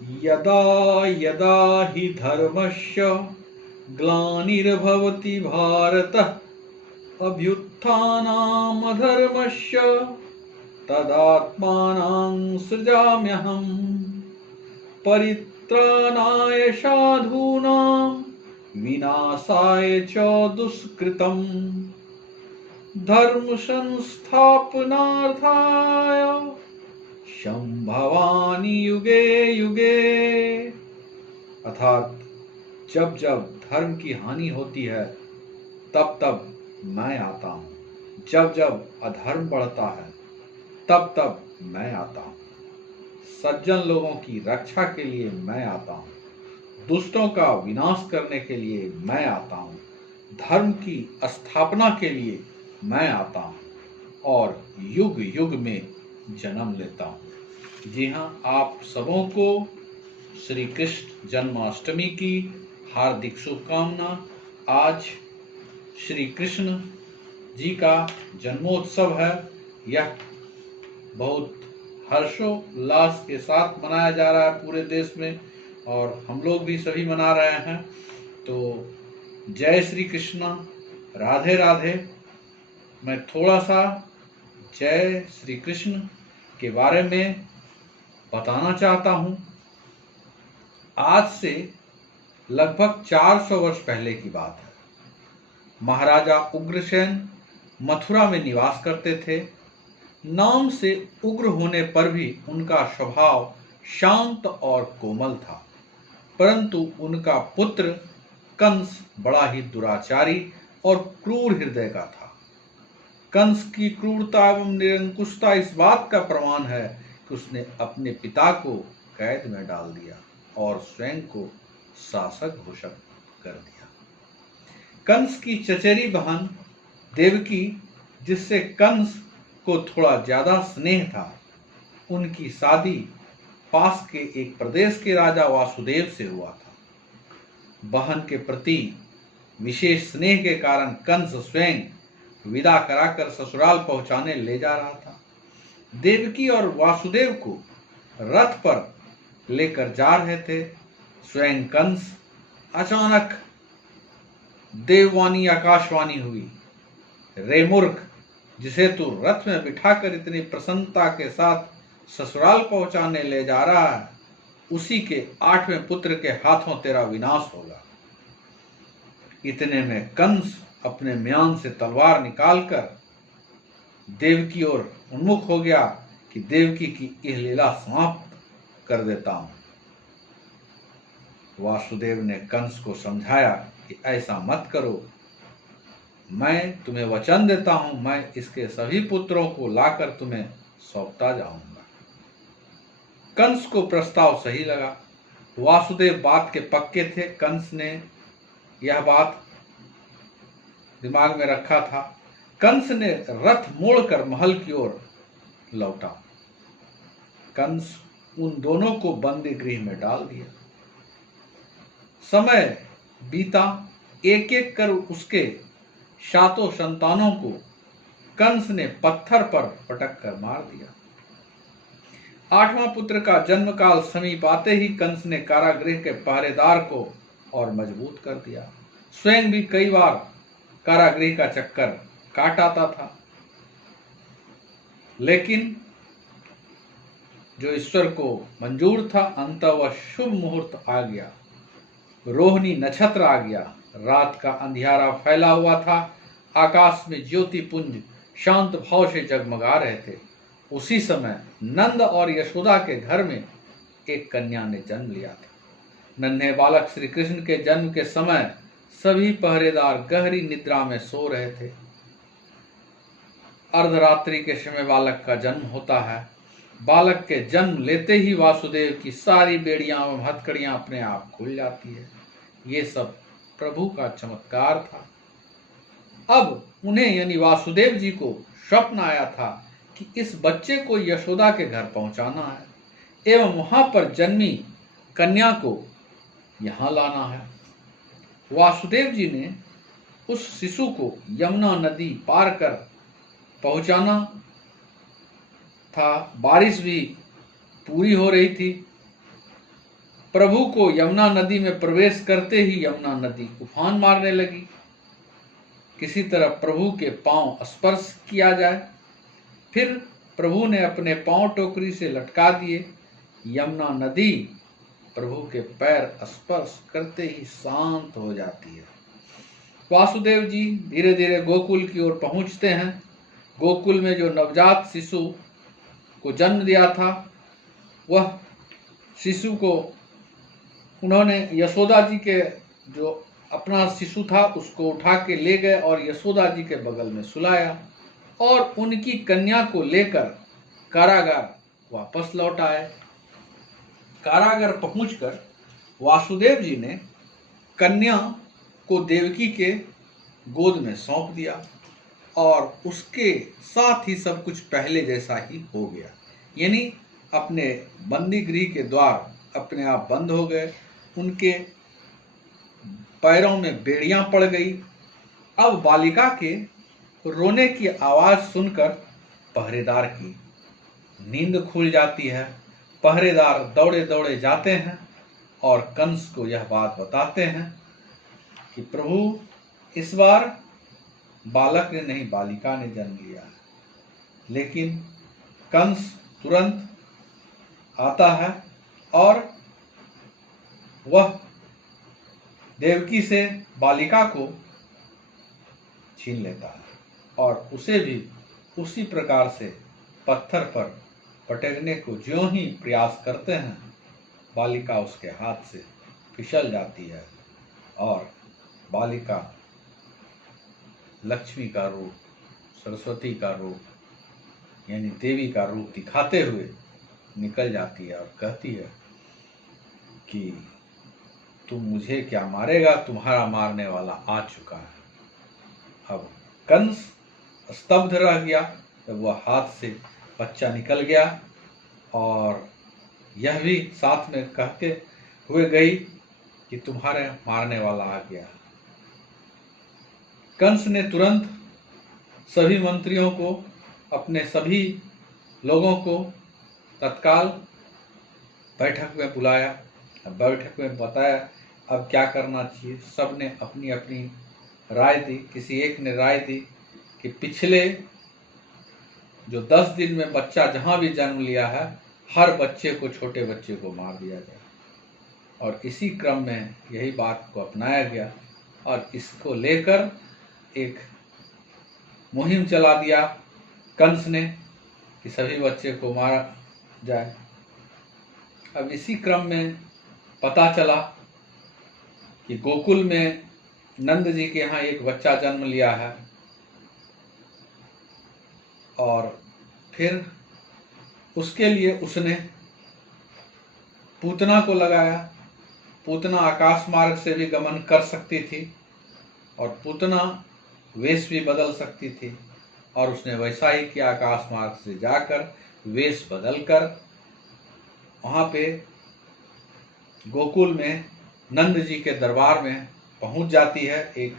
यदा यदा हि धर्मस्य ग्लानिर्भवति भारत अभ्युत्थानामधर्मस्य तदात्मानं सृजाम्यहम् परित्राणाय साधूनां विनाशाय च दुष्कृतम् धर्म संस्थापनार्थाय संभवामि युगे युगे। अर्थात जब जब धर्म की हानि होती है तब तब मैं आता हूँ, जब जब अधर्म बढ़ता है तब तब मैं आता हूँ। सज्जन लोगों की रक्षा के लिए मैं आता हूँ, दुष्टों का विनाश करने के लिए मैं आता हूँ, धर्म की स्थापना के लिए मैं आता हूँ और युग युग में जन्म लेता हूँ। जी हाँ, आप सबों को श्री कृष्ण जन्माष्टमी की हार्दिक शुभकामना। आज श्री कृष्ण जी का जन्मोत्सव है। यह बहुत हर्षोल्लास के साथ मनाया जा रहा है पूरे देश में और हम लोग भी सभी मना रहे हैं। तो जय श्री कृष्ण, राधे राधे। मैं थोड़ा सा जय श्री कृष्ण के बारे में बताना चाहता हूँ। आज से लगभग 400 वर्ष पहले की बात है। महाराजा उग्रसेन मथुरा में निवास करते थे। नाम से उग्र होने पर भी उनका स्वभाव शांत और कोमल था, परंतु उनका पुत्र कंस बड़ा ही दुराचारी और क्रूर हृदय का था। कंस की क्रूरता एवं निरंकुशता इस बात का प्रमाण है कि उसने अपने पिता को कैद में डाल दिया और स्वयं को शासक घोषित कर दिया। कंस की चचेरी बहन देवकी, जिससे कंस को थोड़ा ज्यादा स्नेह था, उनकी शादी पास के एक प्रदेश के राजा वासुदेव से हुआ था। बहन के प्रति विशेष स्नेह के कारण कंस स्वयं विदा कराकर ससुराल पहुंचाने ले जा रहा था। देवकी और वासुदेव को रथ पर लेकर जा रहे थे। स्वयं कंस अचानक देववाणी आकाशवाणी हुई, रे मूर्ख, जिसे तू रथ में बिठाकर इतनी प्रसन्नता के साथ ससुराल पहुंचाने ले जा रहा है, उसी के 8वें पुत्र के हाथों तेरा विनाश होगा। इतने में कंस अपने म्यान से तलवार निकालकर देवकी ओर उन्मुख हो गया कि देवकी की यह लीला समाप्त कर देता हूं। वासुदेव ने कंस को समझाया कि ऐसा मत करो, मैं तुम्हें वचन देता हूं, मैं इसके सभी पुत्रों को लाकर तुम्हें सौंपता जाऊंगा। कंस को प्रस्ताव सही लगा। वासुदेव बात के पक्के थे। कंस ने यह बात दिमाग में रखा था। कंस ने रथ मोड़कर महल की ओर लौटा। कंस उन दोनों को बंदी गृह में डाल दिया। समय बीता, एक एक कर उसके 7 संतानों को कंस ने पत्थर पर पटक कर मार दिया। 8वां पुत्र का जन्म काल समीप आते ही कंस ने कारागृह के पहरेदार को और मजबूत कर दिया। स्वयं भी कई बार कारागृह का चक्कर काट आता था, लेकिन जो ईश्वर को मंजूर था, अंततः वह शुभ मुहूर्त आ गया। रोहिणी नक्षत्र आ गया। रात का अंधियारा फैला हुआ था। आकाश में ज्योति पुंज शांत भाव से जगमगा रहे थे। उसी समय नंद और यशोदा के घर में एक कन्या ने जन्म लिया था। नन्हे बालक श्री कृष्ण के जन्म के समय सभी पहरेदार गहरी निद्रा में सो रहे थे। अर्धरात्रि के समय बालक का जन्म होता है। बालक के जन्म लेते ही वासुदेव की सारी बेड़ियां एवं हथकड़ियां अपने आप खुल जाती है। ये सब प्रभु का चमत्कार था। अब उन्हें यानी वासुदेव जी को स्वप्न आया था कि इस बच्चे को यशोदा के घर पहुंचाना है एवं वहां पर जन्मी कन्या को यहां लाना है। वासुदेव जी ने उस शिशु को यमुना नदी पार कर पहुंचाना था। बारिश भी पूरी हो रही थी। प्रभु को यमुना नदी में प्रवेश करते ही यमुना नदी उफान मारने लगी। किसी तरह प्रभु के पांव स्पर्श किया जाए। फिर प्रभु ने अपने पांव टोकरी से लटका दिए। यमुना नदी प्रभु के पैर स्पर्श करते ही शांत हो जाती है। वासुदेव जी धीरे धीरे गोकुल की ओर पहुंचते हैं। गोकुल में जो नवजात शिशु को जन्म दिया था, वह शिशु को उन्होंने यशोदा जी के जो अपना शिशु था उसको उठा के ले गए और यशोदा जी के बगल में सुलाया और उनकी कन्या को लेकर कारागार वापस लौट आए। कारागार पहुंचकर वासुदेव जी ने कन्या को देवकी के गोद में सौंप दिया और उसके साथ ही सब कुछ पहले जैसा ही हो गया। यानी अपने बंदी गृह के द्वार अपने आप बंद हो गए, उनके पैरों में बेड़ियां पड़ गई। अब बालिका के रोने की आवाज सुनकर पहरेदार की नींद खुल जाती है। पहरेदार दौड़े दौड़े जाते हैं और कंस को यह बात बताते हैं कि प्रभु, इस बार बालक ने नहीं बालिका ने जन्म लिया है। लेकिन कंस तुरंत आता है और वह देवकी से बालिका को छीन लेता है और उसे भी उसी प्रकार से पत्थर पर पटकने को ज्यों ही प्रयास करते हैं, बालिका उसके हाथ से फिसल जाती है और बालिका लक्ष्मी का रूप, सरस्वती का रूप यानी देवी का रूप दिखाते हुए निकल जाती है और कहती है कि तुम मुझे क्या मारेगा, तुम्हारा मारने वाला आ चुका है। अब कंस स्तब्ध रह गया जब वह हाथ से बच्चा निकल गया और यह भी साथ में कहते हुए गई कि तुम्हारे मारने वाला आ गया। कंस ने तुरंत सभी मंत्रियों को, अपने सभी लोगों को तत्काल बैठक में बुलाया। बैठक में बताया अब क्या करना चाहिए। सब ने अपनी अपनी राय दी। किसी एक ने राय दी कि पिछले जो 10 दिन में बच्चा जहां भी जन्म लिया है, हर बच्चे को, छोटे बच्चे को मार दिया जाए। और इसी क्रम में यही बात को अपनाया गया और इसको लेकर एक मुहिम चला दिया कंस ने कि सभी बच्चे को मारा जाए। अब इसी क्रम में पता चला कि गोकुल में नंद जी के यहाँ एक बच्चा जन्म लिया है और फिर उसके लिए उसने पूतना को लगाया। पूतना आकाश मार्ग से भी गमन कर सकती थी और पूतना वेश भी बदल सकती थी और उसने वैसा ही किया। आकाश मार्ग से जाकर वेश बदलकर वहाँ पे गोकुल में नंद जी के दरबार में पहुँच जाती है। एक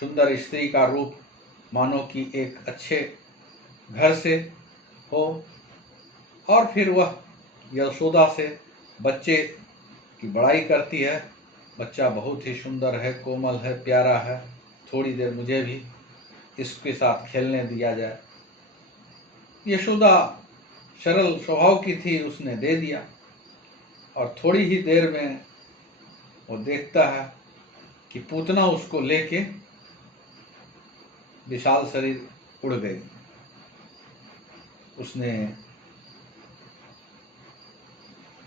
सुंदर स्त्री का रूप, मानो कि एक अच्छे घर से हो, और फिर वह यशोदा से बच्चे की बड़ाई करती है। बच्चा बहुत ही सुंदर है, कोमल है, प्यारा है, थोड़ी देर मुझे भी इसके साथ खेलने दिया जाए। यशोदा सरल स्वभाव की थी, उसने दे दिया और थोड़ी ही देर में वो देखता है कि पूतना उसको लेके विशाल शरीर उड़ गई। उसने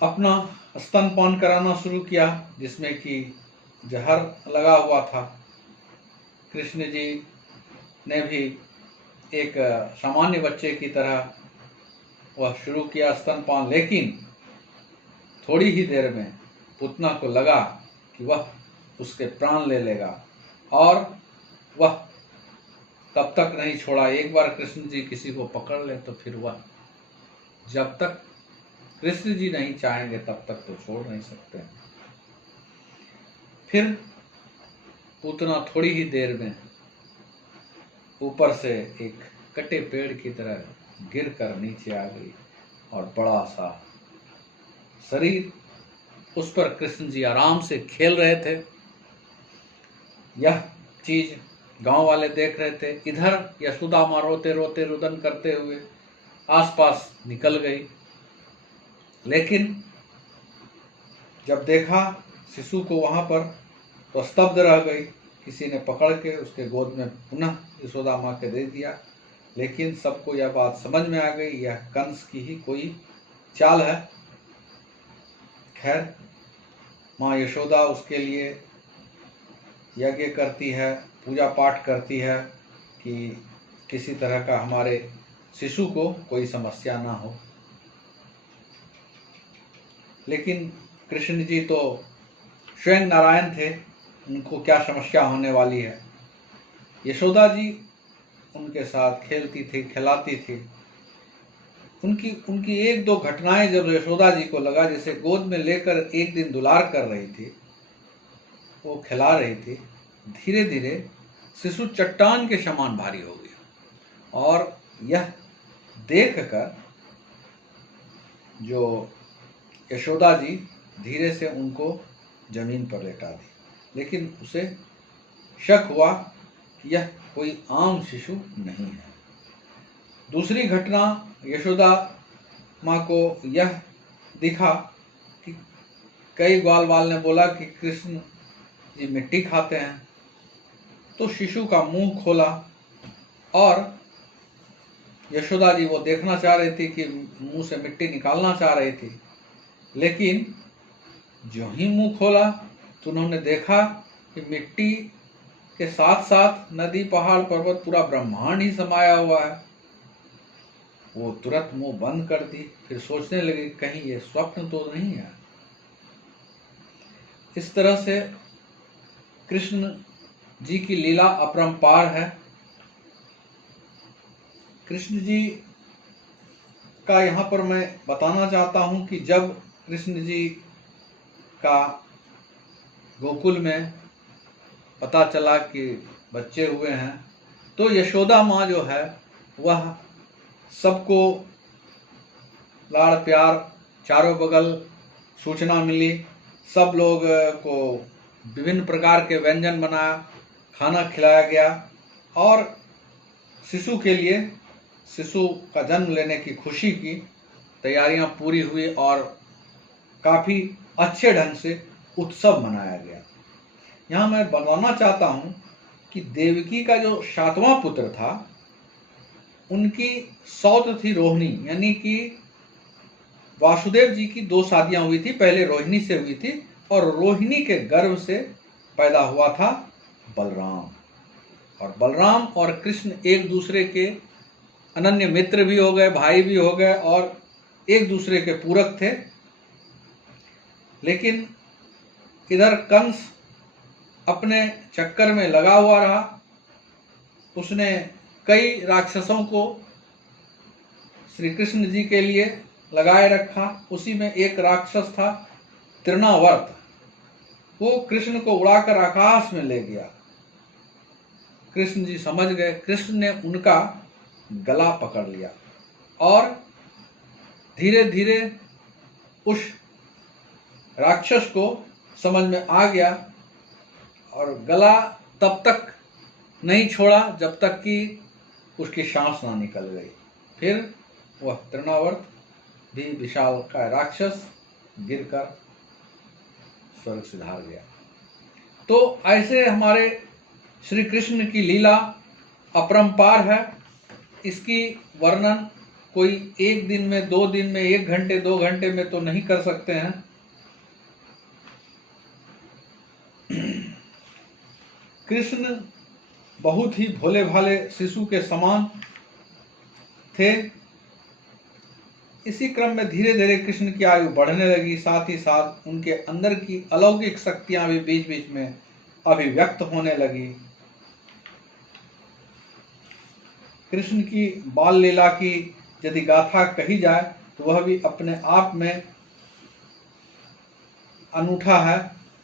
अपना स्तनपान कराना शुरू किया जिसमें कि जहर लगा हुआ था। कृष्ण जी ने भी एक सामान्य बच्चे की तरह वह शुरू किया स्तनपान, लेकिन थोड़ी ही देर में पूतना को लगा कि वह उसके प्राण ले लेगा और वह तब तक नहीं छोड़ा। एक बार कृष्ण जी किसी को पकड़ ले तो फिर वह जब तक कृष्ण जी नहीं चाहेंगे तब तक तो छोड़ नहीं सकते। फिर पूतना थोड़ी ही देर में ऊपर से एक कटे पेड़ की तरह गिरकर नीचे आ गई और बड़ा सा शरीर उस पर कृष्ण जी आराम से खेल रहे थे। यह चीज गांव वाले देख रहे थे। इधर यशोदा माँ रोते रोते रुदन करते हुए आसपास निकल गई, लेकिन जब देखा शिशु को वहां पर तो स्तब्ध रह गई। किसी ने पकड़ के उसके गोद में पुनः यशोदा माँ के दे दिया, लेकिन सबको यह बात समझ में आ गई, यह कंस की ही कोई चाल है। खैर, माँ यशोदा उसके लिए यज्ञ करती है, पूजा पाठ करती है कि किसी तरह का हमारे शिशु को कोई समस्या ना हो। लेकिन कृष्ण जी तो स्वयं नारायण थे, उनको क्या समस्या होने वाली है। यशोदा जी उनके साथ खेलती थी, खिलाती थी। उनकी एक दो घटनाएं जब यशोदा जी को लगा जैसे गोद में लेकर एक दिन दुलार कर रही थी, वो खिला रही थी, धीरे धीरे शिशु चट्टान के समान भारी हो गया। और यह देखकर जो यशोदा जी धीरे से उनको जमीन पर लेटा दी, लेकिन उसे शक हुआ कि यह कोई आम शिशु नहीं है। दूसरी घटना, यशोदा माँ को यह दिखा कि कई ग्वाल वाल ने बोला कि कृष्ण जी मिट्टी खाते हैं, तो शिशु का मुंह खोला और यशोदा जी वो देखना चाह रही थी कि मुंह से मिट्टी निकालना चाह रही थी, लेकिन जो ही मुंह खोला तो उन्होंने देखा कि मिट्टी के साथ साथ नदी, पहाड़, पर्वत, पूरा ब्रह्मांड ही समाया हुआ है। वो तुरंत मुंह बंद कर दी, फिर सोचने लगी कहीं ये स्वप्न तो नहीं है। इस तरह से कृष्ण जी की लीला अपरंपार है। कृष्ण जी का यहाँ पर मैं बताना चाहता हूँ कि जब कृष्ण जी का गोकुल में पता चला कि बच्चे हुए हैं, तो यशोदा माँ जो है वह सबको लाड़ प्यार, चारों बगल सूचना मिली, सब लोग को विभिन्न प्रकार के व्यंजन बनाया, खाना खिलाया गया और शिशु के लिए, शिशु का जन्म लेने की खुशी की तैयारियां पूरी हुई और काफ़ी अच्छे ढंग से उत्सव मनाया गया। यहाँ मैं बताना चाहता हूँ कि देवकी का जो 7वां पुत्र था, उनकी सौत थी रोहिणी, यानी कि वासुदेव जी की 2 शादियां हुई थी। पहले रोहिणी से हुई थी और रोहिणी के गर्भ से पैदा हुआ था बलराम। और बलराम और कृष्ण एक दूसरे के अनन्य मित्र भी हो गए, भाई भी हो गए और एक दूसरे के पूरक थे। लेकिन इधर कंस अपने चक्कर में लगा हुआ रहा। उसने कई राक्षसों को श्री कृष्ण जी के लिए लगाए रखा। उसी में एक राक्षस था तृणावर्त, वो कृष्ण को उड़ाकर आकाश में ले गया। कृष्ण जी समझ गए, कृष्ण ने उनका गला पकड़ लिया और धीरे धीरे उस राक्षस को समझ में आ गया और गला तब तक नहीं छोड़ा जब तक कि उसकी सांस ना निकल गई। फिर वह तृणावर्त भी विशालकाय राक्षस गिरकर स्वर्ग सिधार गया। तो ऐसे हमारे श्री कृष्ण की लीला अपरंपार है। इसकी वर्णन कोई एक दिन में, 2 दिन में, 1 घंटे 2 घंटे में तो नहीं कर सकते हैं। कृष्ण बहुत ही भोले भाले शिशु के समान थे। इसी क्रम में धीरे धीरे कृष्ण की आयु बढ़ने लगी, साथ ही साथ उनके अंदर की अलौकिक शक्तियां भी बीच बीच में अभिव्यक्त होने लगी। कृष्ण की बाल लीला की यदि गाथा कही जाए तो वह भी अपने आप में अनूठा है।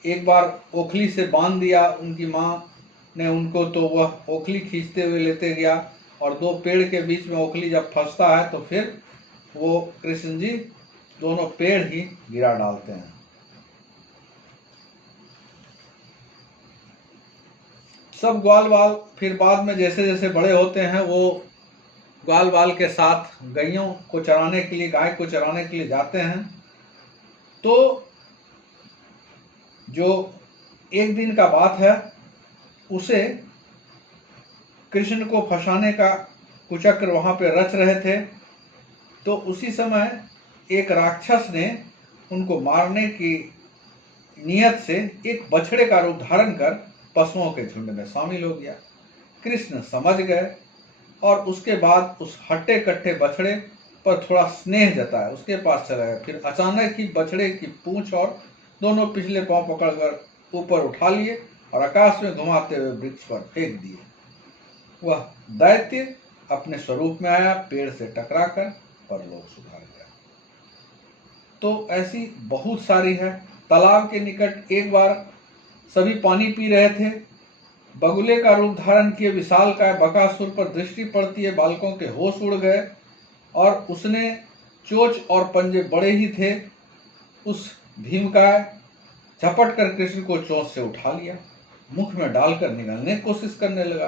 एक बार ओखली से बांध दिया उनकी माँ ने उनको, तो वह ओखली खींचते हुए लेते गया और 2 पेड़ के बीच में ओखली जब फंसता है तो फिर वो कृष्ण जी दोनों पेड़ ही गिरा डालते हैं। सब ग्वाल बाल फिर बाद में जैसे जैसे बड़े होते हैं वो ग्वाल बाल के साथ गायों को चराने के लिए, गाय को चराने के लिए जाते हैं। तो जो एक दिन का बात है, उसे कृष्ण को फंसाने का कुचक्र वहां पे रच रहे थे। तो उसी समय एक राक्षस ने उनको मारने की नियत से एक बछड़े का रूप धारण कर पशुओं के झुंड में शामिल हो गया। कृष्ण समझ गए और उसके बाद उस हट्टे कट्टे बछड़े पर थोड़ा स्नेह जताया, उसके पास चला गया। फिर अचानक ही बछड़े की पूंछ और दोनों पिछले पांव पकड़कर ऊपर उठा लिए और आकाश में घुमाते हुए वृक्ष पर फेंक दिए। वह दैत्य अपने स्वरूप में आया, पेड़ से टकराकर परलोक सुधार गया। तो ऐसी बहुत सारी है। तालाब के निकट एक बार सभी पानी पी रहे थे। बगुले का रूप धारण किए विशालकाय बकासुर पर दृष्टि पड़ती है, बालकों के होश उड़ गए और उसने चोंच और पंजे बड़े ही थे। उस भीमकाय झपट कर कृष्ण को चोंच से उठा लिया, मुख में डालकर निगलने की कोशिश करने लगा।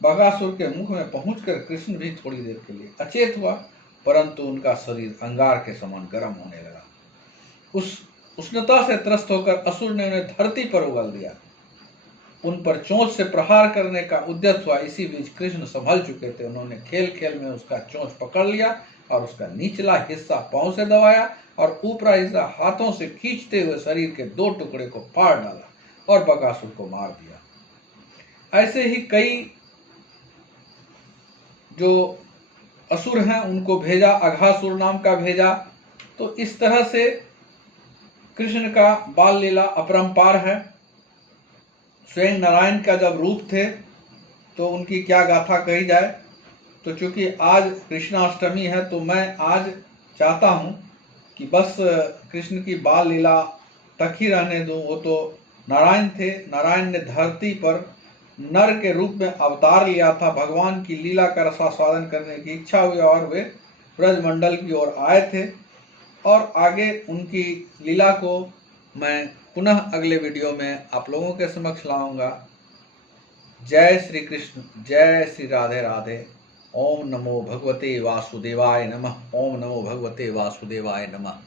बकासुर के मुख में पहुंचकर कृष्ण भी थोड़ी देर के लिए अचेत हुआ, परंतु उनका शरीर अंगार के समान गर्म होने लगा। उस उष्णता से त्रस्त होकर असुर ने उन्हें धरती पर उगल दिया। उन पर चोंच से प्रहार करने का उद्यत हुआ। इसी बीच कृष्ण संभल चुके थे। उन्होंने खेल खेल में उसका चोंच पकड़ लिया और उसका निचला हिस्सा पांव से दबाया और ऊपरा हिस्सा हाथों से खींचते हुए शरीर के 2 टुकड़े को फाड़ डाला और बकासुर को मार दिया। ऐसे ही कई जो असुर हैं उनको भेजा, अघासुर नाम का भेजा। तो इस तरह से कृष्ण का बाल लीला अपरंपार है। स्वयं नारायण का जब रूप थे तो उनकी क्या गाथा कही जाए। तो चूंकि आज कृष्णाष्टमी है तो मैं आज चाहता हूं कि बस कृष्ण की बाल लीला तक ही रहने दूं। वो तो नारायण थे। नारायण ने धरती पर नर के रूप में अवतार लिया था। भगवान की लीला का रसास्वादन करने की इच्छा हुई और वे ब्रजमंडल की ओर आए थे। और आगे उनकी लीला को मैं पुनः अगले वीडियो में आप लोगों के समक्ष लाऊंगा। जय श्री कृष्ण, जय श्री राधे राधे। ओम नमो भगवते वासुदेवाय नमः। ओम नमो भगवते वासुदेवाय नमः।